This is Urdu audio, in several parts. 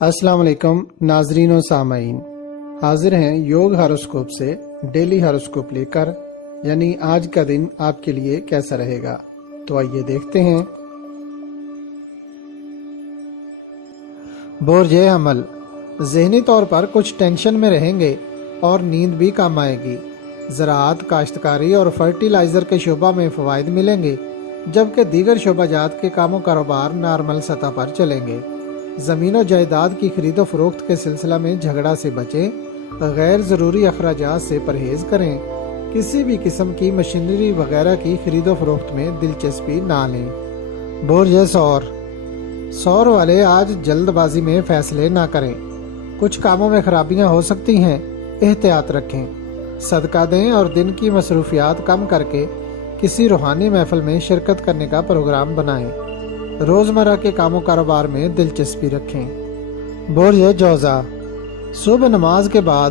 السلام علیکم ناظرین و سامعین، حاضر ہیں یوگ ہاروسکوپ سے ڈیلی ہاروسکوپ لے کر، یعنی آج کا دن آپ کے لیے کیسا رہے گا۔ تو آئیے دیکھتے ہیں۔ برج حمل، ذہنی طور پر کچھ ٹینشن میں رہیں گے اور نیند بھی کم آئے گی۔ زراعت، کاشتکاری اور فرٹیلائزر کے شعبہ میں فوائد ملیں گے، جبکہ دیگر شعبہ جات کے کام و کاروبار نارمل سطح پر چلیں گے۔ زمین و جائیداد کی خرید و فروخت کے سلسلہ میں جھگڑا سے بچیں، غیر ضروری اخراجات سے پرہیز کریں، کسی بھی قسم کی مشینری وغیرہ کی خرید و فروخت میں دلچسپی نہ لیں۔ برج ثور، ثور والے آج جلد بازی میں فیصلے نہ کریں، کچھ کاموں میں خرابیاں ہو سکتی ہیں، احتیاط رکھیں۔ صدقہ دیں اور دن کی مصروفیات کم کر کے کسی روحانی محفل میں شرکت کرنے کا پروگرام بنائیں۔ روزمرہ کے کام و کاروبار میں دلچسپی رکھیں۔ برج جوزا، صبح نماز کے بعد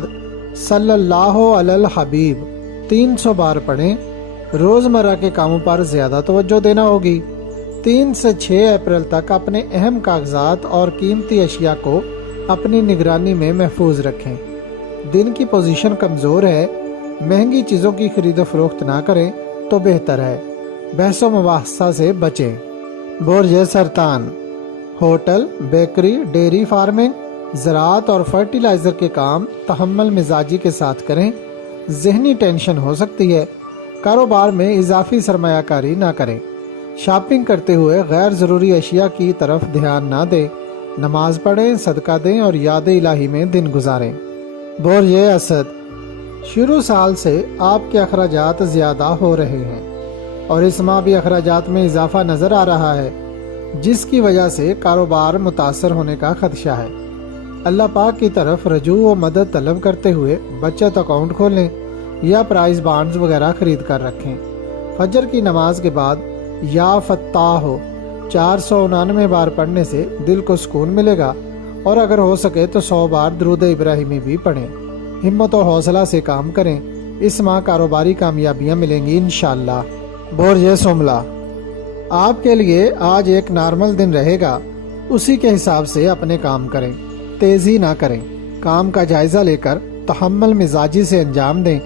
صلی اللہ علی الحبیب 300 بار پڑھیں۔ روزمرہ کے کاموں پر زیادہ توجہ دینا ہوگی۔ 3 سے 6 اپریل تک اپنے اہم کاغذات اور قیمتی اشیاء کو اپنی نگرانی میں محفوظ رکھیں۔ دن کی پوزیشن کمزور ہے، مہنگی چیزوں کی خرید و فروخت نہ کریں تو بہتر ہے۔ بحث و مباحثہ سے بچیں۔ برج سرطان، ہوٹل، بیکری، ڈیری فارمنگ، زراعت اور فرٹیلائزر کے کام تحمل مزاجی کے ساتھ کریں۔ ذہنی ٹینشن ہو سکتی ہے، کاروبار میں اضافی سرمایہ کاری نہ کریں۔ شاپنگ کرتے ہوئے غیر ضروری اشیاء کی طرف دھیان نہ دیں۔ نماز پڑھیں، صدقہ دیں اور یاد الہی میں دن گزاریں۔ برج اسد، شروع سال سے آپ کے اخراجات زیادہ ہو رہے ہیں اور اس ماہ بھی اخراجات میں اضافہ نظر آ رہا ہے، جس کی وجہ سے کاروبار متاثر ہونے کا خدشہ ہے۔ اللہ پاک کی طرف رجوع و مدد طلب کرتے ہوئے بچت اکاؤنٹ کھولیں یا پرائز بانڈز وغیرہ خرید کر رکھیں۔ فجر کی نماز کے بعد یا فتاح 499 بار پڑھنے سے دل کو سکون ملے گا، اور اگر ہو سکے تو 100 بار درود ابراہیمی بھی پڑھیں۔ ہمت و حوصلہ سے کام کریں، اس ماہ کاروباری کامیابیاں ملیں گی انشاءاللہ۔ برج سملا، آپ کے لیے آج ایک نارمل دن رہے گا، اسی کے حساب سے اپنے کام کریں، تیزی نہ کریں۔ کام کا جائزہ لے کر تحمل مزاجی سے انجام دیں۔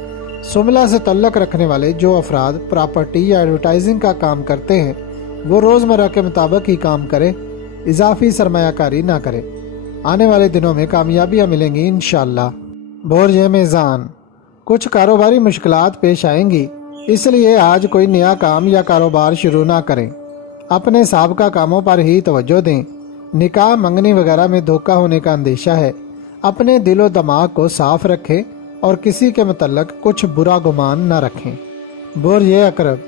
سملا سے تعلق رکھنے والے جو افراد پراپرٹی یا ایڈورٹائزنگ کا کام کرتے ہیں وہ روزمرہ کے مطابق ہی کام کریں، اضافی سرمایہ کاری نہ کریں۔ آنے والے دنوں میں کامیابیاں ملیں گی انشاءاللہ۔ برج میزان، کچھ کاروباری مشکلات پیش آئیں گی، اس لیے آج کوئی نیا کام یا کاروبار شروع نہ کریں۔ اپنے سابقہ کاموں پر ہی توجہ دیں۔ نکاح، منگنی وغیرہ میں دھوکہ ہونے کا اندیشہ ہے۔ اپنے دل و دماغ کو صاف رکھیں اور کسی کے متعلق کچھ برا گمان نہ رکھیں۔ برج عقرب،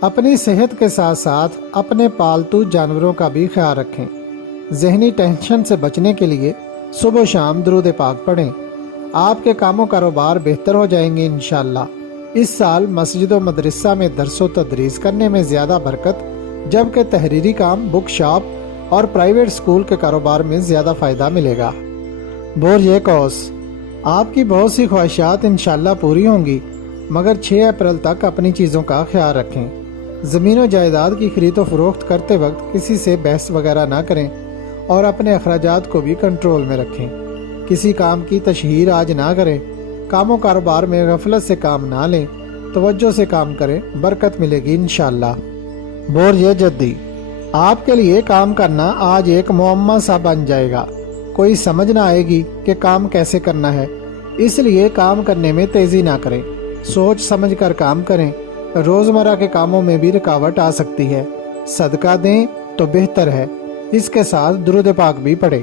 اپنی صحت کے ساتھ ساتھ اپنے پالتو جانوروں کا بھی خیال رکھیں۔ ذہنی ٹینشن سے بچنے کے لیے صبح و شام درود پاک پڑھیں۔ آپ کے کام و کاروبار بہتر ہو جائیں گے انشاءاللہ۔ اس سال مسجد و مدرسہ میں درس و تدریس کرنے میں زیادہ برکت، جبکہ تحریری کام، بک شاپ اور پرائیویٹ سکول کے کاروبار میں زیادہ فائدہ ملے گا۔ برج قوس، آپ کی بہت سی خواہشات انشاءاللہ پوری ہوں گی، مگر 6 اپریل تک اپنی چیزوں کا خیال رکھیں۔ زمین و جائیداد کی خرید و فروخت کرتے وقت کسی سے بحث وغیرہ نہ کریں اور اپنے اخراجات کو بھی کنٹرول میں رکھیں۔ کسی کام کی تشہیر آج نہ کریں۔ کام و کاروبار میں غفلت سے کام نہ لیں، توجہ سے کام کریں، برکت ملے گی انشاءاللہ۔ برج جدی، آپ کے لیے کام کرنا آج ایک معمہ سا بن جائے گا، کوئی سمجھ نہ آئے گی کہ کام کیسے کرنا ہے، اس لیے کام کرنے میں تیزی نہ کریں، سوچ سمجھ کر کام کریں۔ روزمرہ کے کاموں میں بھی رکاوٹ آ سکتی ہے، صدقہ دیں تو بہتر ہے، اس کے ساتھ درود پاک بھی پڑھیں۔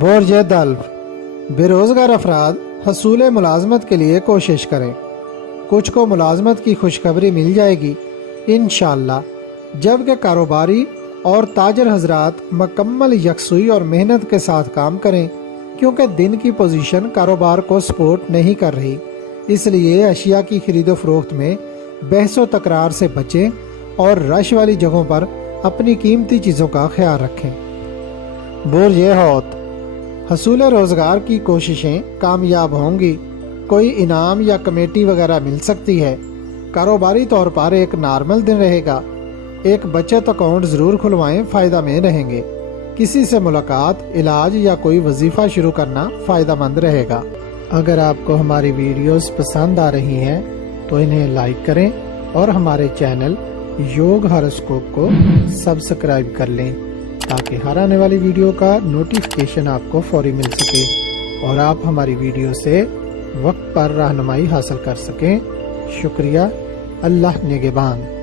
برج دلو، بے روزگار افراد حصول ملازمت کے لیے کوشش کریں، کچھ کو ملازمت کی خوشخبری مل جائے گی انشاءاللہ، جبکہ کاروباری اور تاجر حضرات مکمل یکسوئی اور محنت کے ساتھ کام کریں، کیونکہ دن کی پوزیشن کاروبار کو سپورٹ نہیں کر رہی، اس لیے اشیاء کی خرید و فروخت میں بحث و تکرار سے بچیں اور رش والی جگہوں پر اپنی قیمتی چیزوں کا خیال رکھیں۔ برج حوت، حصول روزگار کی کوششیں کامیاب ہوں گی، کوئی انعام یا کمیٹی وغیرہ مل سکتی ہے۔ کاروباری طور پر ایک نارمل دن رہے گا۔ ایک بچت اکاؤنٹ ضرور کھلوائیں، فائدہ میں رہیں گے۔ کسی سے ملاقات، علاج یا کوئی وظیفہ شروع کرنا فائدہ مند رہے گا۔ اگر آپ کو ہماری ویڈیوز پسند آ رہی ہیں تو انہیں لائک کریں اور ہمارے چینل یوگ ہاروسکوپ کو سبسکرائب کر لیں تاکہ ہر آنے والی ویڈیو کا نوٹیفیکیشن آپ کو فوری مل سکے اور آپ ہماری ویڈیو سے وقت پر رہنمائی حاصل کر سکیں۔ شکریہ۔ اللہ نگہبان۔